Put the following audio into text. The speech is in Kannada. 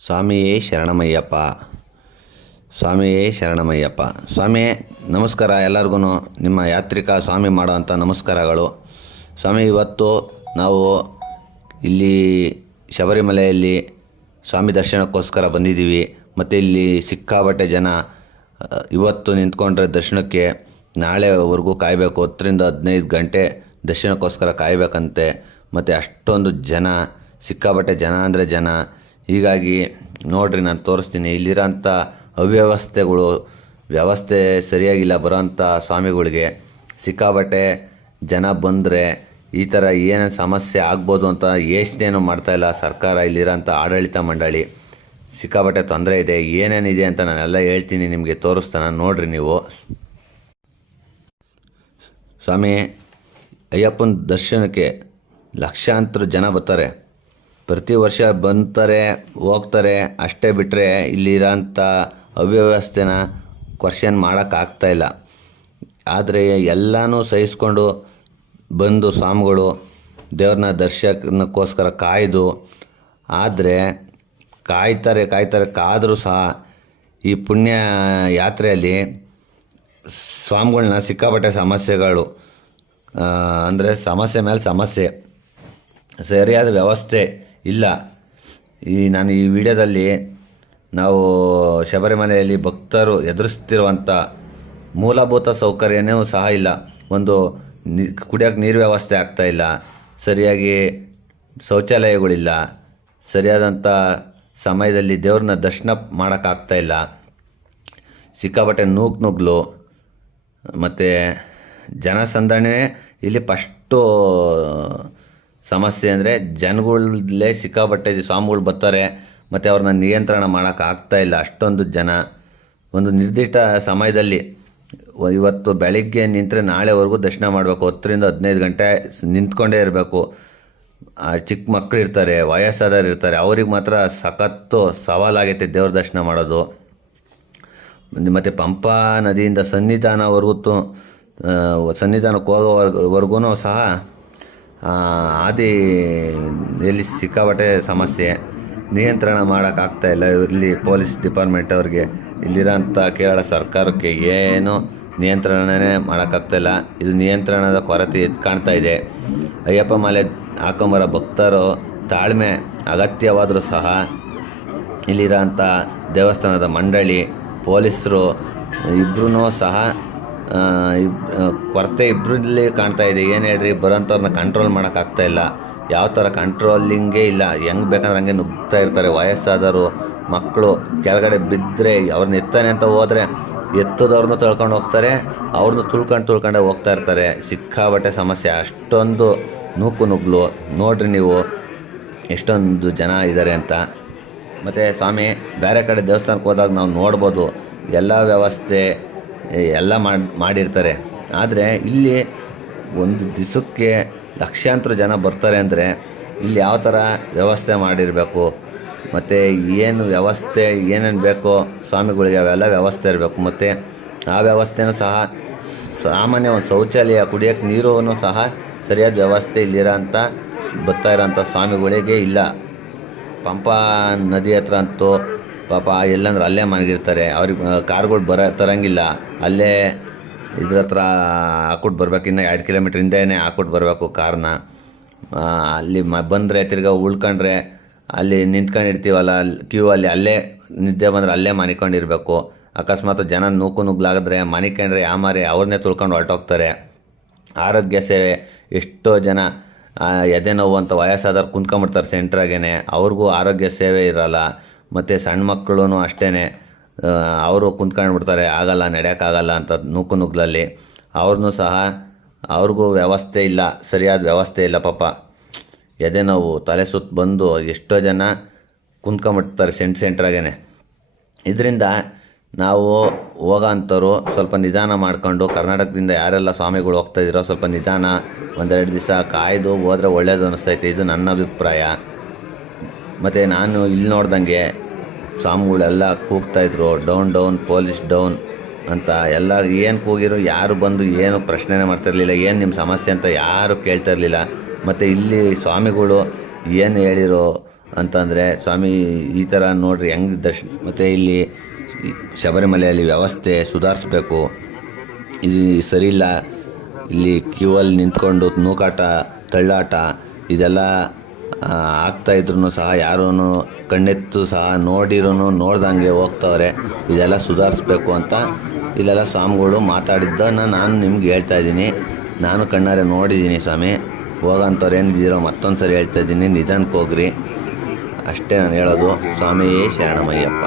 ಸ್ವಾಮಿಯೇ ಶರಣಮಯ್ಯಪ್ಪ. ಸ್ವಾಮಿಯೇ ಶರಣಮಯ್ಯಪ್ಪ. ಸ್ವಾಮಿ ನಮಸ್ಕಾರ. ಎಲ್ಲರಿಗೂ ನಿಮ್ಮ ಯಾತ್ರಿಕ ಸ್ವಾಮಿ ಮಾಡೋವಂಥ ನಮಸ್ಕಾರಗಳು. ಸ್ವಾಮಿ, ಇವತ್ತು ನಾವು ಇಲ್ಲಿ ಶಬರಿಮಲೆಯಲ್ಲಿ ಸ್ವಾಮಿ ದರ್ಶನಕ್ಕೋಸ್ಕರ ಬಂದಿದ್ದೀವಿ. ಮತ್ತು ಇಲ್ಲಿ ಸಿಕ್ಕಾಬಟ್ಟೆ ಜನ ಇವತ್ತು ನಿಂತ್ಕೊಂಡ್ರೆ ದರ್ಶನಕ್ಕೆ ನಾಳೆವರೆಗೂ ಕಾಯಬೇಕು. 10-15 ಗಂಟೆ ದರ್ಶನಕ್ಕೋಸ್ಕರ ಕಾಯಬೇಕಂತೆ. ಮತ್ತು ಅಷ್ಟೊಂದು ಜನ, ಸಿಕ್ಕಾಬಟ್ಟೆ ಜನ ಅಂದರೆ ಜನ. ಹೀಗಾಗಿ ನೋಡ್ರಿ, ನಾನು ತೋರಿಸ್ತೀನಿ ಇಲ್ಲಿರೋಂಥ ಅವ್ಯವಸ್ಥೆಗಳು. ವ್ಯವಸ್ಥೆ ಸರಿಯಾಗಿಲ್ಲ ಬರೋಂಥ ಸ್ವಾಮಿಗಳಿಗೆ. ಸಿಕ್ಕಾಬಟ್ಟೆ ಜನ ಬಂದರೆ ಈ ಥರ ಏನೇನು ಸಮಸ್ಯೆ ಆಗ್ಬೋದು ಅಂತ ಯೋಚನೆನೂ ಮಾಡ್ತಾಯಿಲ್ಲ ಸರ್ಕಾರ. ಇಲ್ಲಿರೋಂಥ ಆಡಳಿತ ಮಂಡಳಿ ಸಿಕ್ಕಾಬಟ್ಟೆ ತೊಂದರೆ ಇದೆ. ಏನೇನಿದೆ ಅಂತ ನಾನೆಲ್ಲ ಹೇಳ್ತೀನಿ, ನಿಮಗೆ ತೋರಿಸ್ತಾನೆ ನೋಡ್ರಿ ನೀವು. ಸ್ವಾಮಿ ಅಯ್ಯಪ್ಪನ ದರ್ಶನಕ್ಕೆ ಲಕ್ಷಾಂತರ ಜನ ಬರ್ತಾರೆ. ಪ್ರತಿ ವರ್ಷ ಬಂತಾರೆ ಹೋಗ್ತಾರೆ. ಅಷ್ಟೇ ಬಿಟ್ಟರೆ ಇಲ್ಲಿರೋಂಥ ಅವ್ಯವಸ್ಥೆನ ಕ್ವಶನ್ ಮಾಡೋಕ್ಕಾಗ್ತಾಯಿಲ್ಲ. ಆದರೆ ಎಲ್ಲನೂ ಸಹಿಸ್ಕೊಂಡು ಬಂದು ಸ್ವಾಮಿಗಳು ದೇವ್ರನ್ನ ದರ್ಶನಕ್ಕೋಸ್ಕರ ಕಾಯ್ದು, ಆದರೆ ಕಾದರೂ ಸಹ ಈ ಪುಣ್ಯ ಯಾತ್ರೆಯಲ್ಲಿ ಸ್ವಾಮಿಗಳನ್ನ ಸಿಕ್ಕಾಪಟ್ಟೆ ಸಮಸ್ಯೆಗಳು, ಅಂದರೆ ಸಮಸ್ಯೆ ಮೇಲೆ ಸಮಸ್ಯೆ, ಸರಿಯಾದ ವ್ಯವಸ್ಥೆ ಇಲ್ಲ. ನಾನು ಈ ವಿಡಿಯೋದಲ್ಲಿ ನಾವು ಶಬರಿಮಲೆಯಲ್ಲಿ ಭಕ್ತರು ಎದುರಿಸ್ತಿರುವಂಥ ಮೂಲಭೂತ ಸೌಕರ್ಯನೂ ಸಹ ಇಲ್ಲ. ಒಂದು ಕುಡಿಯೋಕ್ಕೆ ನೀರು ವ್ಯವಸ್ಥೆ ಆಗ್ತಾಯಿಲ್ಲ, ಸರಿಯಾಗಿ ಶೌಚಾಲಯಗಳಿಲ್ಲ, ಸರಿಯಾದಂಥ ಸಮಯದಲ್ಲಿ ದೇವ್ರನ್ನ ದರ್ಶನ ಮಾಡೋಕ್ಕಾಗ್ತಾಯಿಲ್ಲ, ಸಿಕ್ಕಾಪಟ್ಟೆ ನುಗ್ಲು. ಮತ್ತು ಜನಸಂದಣಿ ಇಲ್ಲಿ ಫಸ್ಟು ಸಮಸ್ಯೆ. ಅಂದರೆ ಜನಗಳಲ್ಲೇ ಸಿಕ್ಕಾಪಟ್ಟೆ ಸ್ವಾಮಿಗಳು ಬರ್ತಾರೆ, ಮತ್ತು ಅವ್ರನ್ನ ನಿಯಂತ್ರಣ ಮಾಡೋಕ್ಕಾಗ್ತಾಯಿಲ್ಲ. ಅಷ್ಟೊಂದು ಜನ ಒಂದು ನಿರ್ದಿಷ್ಟ ಸಮಯದಲ್ಲಿ, ಇವತ್ತು ಬೆಳಿಗ್ಗೆ ನಿಂತರೆ ನಾಳೆವರೆಗೂ ದರ್ಶನ ಮಾಡಬೇಕು. 10-15 ಗಂಟೆ ನಿಂತ್ಕೊಂಡೇ ಇರಬೇಕು. ಚಿಕ್ಕ ಮಕ್ಕಳು ಇರ್ತಾರೆ, ವಯಸ್ಸಾದವ್ರು ಇರ್ತಾರೆ, ಅವ್ರಿಗೆ ಮಾತ್ರ ಸಖತ್ತು ಸವಾಲಾಗೈತೆ ದೇವ್ರ ದರ್ಶನ ಮಾಡೋದು. ಮತ್ತು ಪಂಪಾ ನದಿಯಿಂದ ಸನ್ನಿಧಾನಕ್ಕೆ ಹೋಗೋವರೆಗೂ ಸಹ ಎಲ್ಲಿ ಸಿಕ್ಕಾಪಟ್ಟೆ ಸಮಸ್ಯೆ. ನಿಯಂತ್ರಣ ಮಾಡೋಕ್ಕಾಗ್ತಾಯಿಲ್ಲ ಇಲ್ಲಿ ಪೊಲೀಸ್ ಡಿಪಾರ್ಟ್ಮೆಂಟ್ ಅವ್ರಿಗೆ. ಇಲ್ಲಿರೋಂಥ ಕೇರಳ ಸರ್ಕಾರಕ್ಕೆ ಏನು ನಿಯಂತ್ರಣನೇ ಮಾಡೋಕ್ಕಾಗ್ತಾಯಿಲ್ಲ. ಇದು ನಿಯಂತ್ರಣದ ಕೊರತೆ ಕಾಣ್ತಾ ಇದೆ. ಅಯ್ಯಪ್ಪ ಮಾಲೆ ಹಾಕೊಂಬರೋ ಭಕ್ತರು ತಾಳ್ಮೆ ಅಗತ್ಯವಾದರೂ ಸಹ ಇಲ್ಲಿರೋಂಥ ದೇವಸ್ಥಾನದ ಮಂಡಳಿ, ಪೊಲೀಸರು ಇಬ್ಬರೂ ಸಹ ಕೊರತೆ ಇಬ್ಬರಲ್ಲಿ ಕಾಣ್ತಾ ಇದೆ. ಏನು ಹೇಳ್ರಿ, ಬರೋಂಥವ್ರನ್ನ ಕಂಟ್ರೋಲ್ ಮಾಡೋಕ್ಕಾಗ್ತಾಯಿಲ್ಲ. ಯಾವ ಥರ ಕಂಟ್ರೋಲಿಂಗೇ ಇಲ್ಲ. ಹೆಂಗೆ ಬೇಕಂದ್ರೆ ಹಂಗೆ ನುಗ್ತಾ ಇರ್ತಾರೆ. ವಯಸ್ಸಾದವರು, ಮಕ್ಕಳು ಕೆಳಗಡೆ ಬಿದ್ದರೆ ಅವ್ರನ್ನ ಎತ್ತಾನೆ ಅಂತ ಹೋದರೆ ಎತ್ತದವ್ರನ್ನೂ ತೊಳ್ಕೊಂಡು ಹೋಗ್ತಾರೆ, ಅವ್ರನ್ನೂ ತುಳ್ಕೊಂಡೇ ಹೋಗ್ತಾ ಇರ್ತಾರೆ. ಸಿಕ್ಕಾಬಟ್ಟೆ ಸಮಸ್ಯೆ. ಅಷ್ಟೊಂದು ನುಗ್ಲು ನೋಡ್ರಿ ನೀವು ಎಷ್ಟೊಂದು ಜನ ಇದ್ದಾರೆ ಅಂತ. ಮತ್ತು ಸ್ವಾಮಿ ಬೇರೆ ಕಡೆ ದೇವಸ್ಥಾನಕ್ಕೆ ಹೋದಾಗ ನಾವು ನೋಡ್ಬೋದು ಎಲ್ಲ ವ್ಯವಸ್ಥೆ ಎಲ್ಲ ಮಾಡಿರ್ತಾರೆ. ಆದರೆ ಇಲ್ಲಿ ಒಂದು ದಿವಸಕ್ಕೆ ಲಕ್ಷಾಂತರ ಜನ ಬರ್ತಾರೆ ಅಂದರೆ ಇಲ್ಲಿ ಯಾವ ಥರ ವ್ಯವಸ್ಥೆ ಮಾಡಿರಬೇಕು, ಮತ್ತು ಏನು ವ್ಯವಸ್ಥೆ ಏನೇನು ಬೇಕೋ ಸ್ವಾಮಿಗಳಿಗೆ ಅವೆಲ್ಲ ವ್ಯವಸ್ಥೆ ಇರಬೇಕು. ಮತ್ತು ಆ ವ್ಯವಸ್ಥೆನೂ ಸಹ ಸಾಮಾನ್ಯ ಒಂದು ಶೌಚಾಲಯ, ಕುಡಿಯೋಕ್ಕೆ ನೀರೂ ಸಹ ಸರಿಯಾದ ವ್ಯವಸ್ಥೆ ಇಲ್ಲಿರೋಂಥ ಬರ್ತಾ ಇರೋಂಥ ಸ್ವಾಮಿಗಳಿಗೆ ಇಲ್ಲ. ಪಂಪಾ ನದಿ ಹತ್ರ ಅಂತೂ ಪಾಪ ಎಲ್ಲಂದ್ರೆ ಅಲ್ಲೇ ಮನಗಿರ್ತಾರೆ. ಅವ್ರಿಗೆ ಕಾರ್ಗಳು ತರಂಗಿಲ್ಲ. ಅಲ್ಲೇ ಇದ್ರ ಹತ್ರ ಹಾಕ್ಬಿಟ್ಟು ಬರಬೇಕು. ಇನ್ನು 2 ಕಿಲೋಮೀಟ್ರ್ ಹಿಂದೆಯೇ ಹಾಕ್ಬಿಟ್ಟು ಬರಬೇಕು ಕಾರ್ನ. ಅಲ್ಲಿ ಬಂದರೆ ತಿರ್ಗಾ ಉಳ್ಕೊಂಡ್ರೆ ಅಲ್ಲಿ ನಿಂತ್ಕೊಂಡಿರ್ತೀವಲ್ಲ ಕ್ಯೂ ಅಲ್ಲಿ, ಅಲ್ಲೇ ನಿದ್ದೆ ಬಂದರೆ ಅಲ್ಲೇ ಮನಿಕೊಂಡಿರಬೇಕು. ಅಕಸ್ಮಾತ್ ಜನ ನುಗ್ಲಾಗಿದ್ರೆ ಮನಿಕೊಂಡ್ರೆ ಯಾಮಾರಿ ಅವ್ರನ್ನೇ ತುಳ್ಕೊಂಡು ಹೊರಟೋಗ್ತಾರೆ. ಆರೋಗ್ಯ ಸೇವೆ ಎಷ್ಟೋ ಜನ ಎದೆ ನೋವು ಅಂತ ವಯಸ್ಸಾದವ್ರು ಕುಂತ್ಕೊಂಬಿಡ್ತಾರೆ ಸೆಂಟ್ರಾಗೇ. ಅವ್ರಿಗೂ ಆರೋಗ್ಯ ಸೇವೆ ಇರೋಲ್ಲ. ಮತ್ತು ಸಣ್ಣ ಮಕ್ಕಳು ಅಷ್ಟೇ, ಅವರು ಕುಂತ್ಕೊಂಡ್ಬಿಡ್ತಾರೆ, ಆಗಲ್ಲ ನಡೆಯೋಕ್ಕಾಗಲ್ಲ ಅಂತ ನುಗ್ಲಲ್ಲಿ. ಅವ್ರನ್ನೂ ಸಹ ಅವ್ರಿಗೂ ವ್ಯವಸ್ಥೆ ಇಲ್ಲ, ಸರಿಯಾದ ವ್ಯವಸ್ಥೆ ಇಲ್ಲ. ಪಾಪ ಎದೆ ನೋವು, ತಲೆ ಸುತ್ತ ಬಂದು ಎಷ್ಟೋ ಜನ ಕುಂತ್ಕೊಂಬಿಡ್ತಾರೆ ಸೆಂಟ್ರಾಗೇ. ಇದರಿಂದ ನಾವು ಹೋಗೋಂಥವ್ರು ಸ್ವಲ್ಪ ನಿಧಾನ ಮಾಡಿಕೊಂಡು, ಕರ್ನಾಟಕದಿಂದ ಯಾರೆಲ್ಲ ಸ್ವಾಮಿಗಳು ಹೋಗ್ತಾಯಿದ್ದೀರೋ ಸ್ವಲ್ಪ ನಿಧಾನ 1-2 ದಿವಸ ಕಾಯ್ದು ಹೋದರೆ ಒಳ್ಳೇದು ಅನ್ನಿಸ್ತೈತೆ. ಇದು ನನ್ನ ಅಭಿಪ್ರಾಯ. ಮತ್ತು ನಾನು ಇಲ್ಲಿ ನೋಡ್ದಂಗೆ ಸ್ವಾಮಿಗಳೆಲ್ಲ ಕೂಗ್ತಾಯಿದ್ರು, ಡೌನ್ ಪೊಲೀಸ್ ಡೌನ್ ಅಂತ ಎಲ್ಲ. ಏನು ಕೂಗಿರೋ, ಯಾರು ಬಂದು ಏನು ಪ್ರಶ್ನೆನೇ ಮಾಡ್ತಿರಲಿಲ್ಲ. ಏನು ನಿಮ್ಮ ಸಮಸ್ಯೆ ಅಂತ ಯಾರು ಕೇಳ್ತಾ ಇರಲಿಲ್ಲ. ಮತ್ತು ಇಲ್ಲಿ ಸ್ವಾಮಿಗಳು ಏನು ಹೇಳಿರೋ ಅಂತಂದರೆ ಸ್ವಾಮಿ ಈ ಥರ ನೋಡ್ರಿ ಹೆಂಗೆ ಮತ್ತು ಇಲ್ಲಿ ಶಬರಿಮಲೆಯಲ್ಲಿ ವ್ಯವಸ್ಥೆ ಸುಧಾರಿಸ್ಬೇಕು, ಇದು ಸರಿಯಿಲ್ಲ. ಇಲ್ಲಿ ಕ್ಯೂವಲ್ಲಿ ನಿಂತ್ಕೊಂಡು ನೂಕಾಟ ತಳ್ಳಾಟ ಇದೆಲ್ಲ ಆಗ್ತಾಯಿದ್ರು ಸಹ ಯಾರೂ ಕಣ್ಣೆತ್ತು ಸಹ ನೋಡ್ದಂಗೆ ಹೋಗ್ತವ್ರೆ. ಇದೆಲ್ಲ ಸುಧಾರಿಸ್ಬೇಕು ಅಂತ ಇಲ್ಲೆಲ್ಲ ಸ್ವಾಮಿಗಳು ಮಾತಾಡಿದ್ದನ್ನು ನಾನು ನಿಮ್ಗೆ ಹೇಳ್ತಾಯಿದ್ದೀನಿ. ನಾನು ಕಣ್ಣಾರೆ ನೋಡಿದ್ದೀನಿ ಸ್ವಾಮಿ. ಹೋಗೋಂಥವ್ರು ಏನಿದ್ದೀರೋ ಮತ್ತೊಂದು ಸರಿ ಹೇಳ್ತಾಯಿದ್ದೀನಿ, ನಿಧಾನಕ್ಕೆ ಹೋಗ್ರಿ ಅಷ್ಟೇ ನಾನು ಹೇಳೋದು. ಸ್ವಾಮಿಯೇ ಶರಣಮಯ್ಯಪ್ಪ.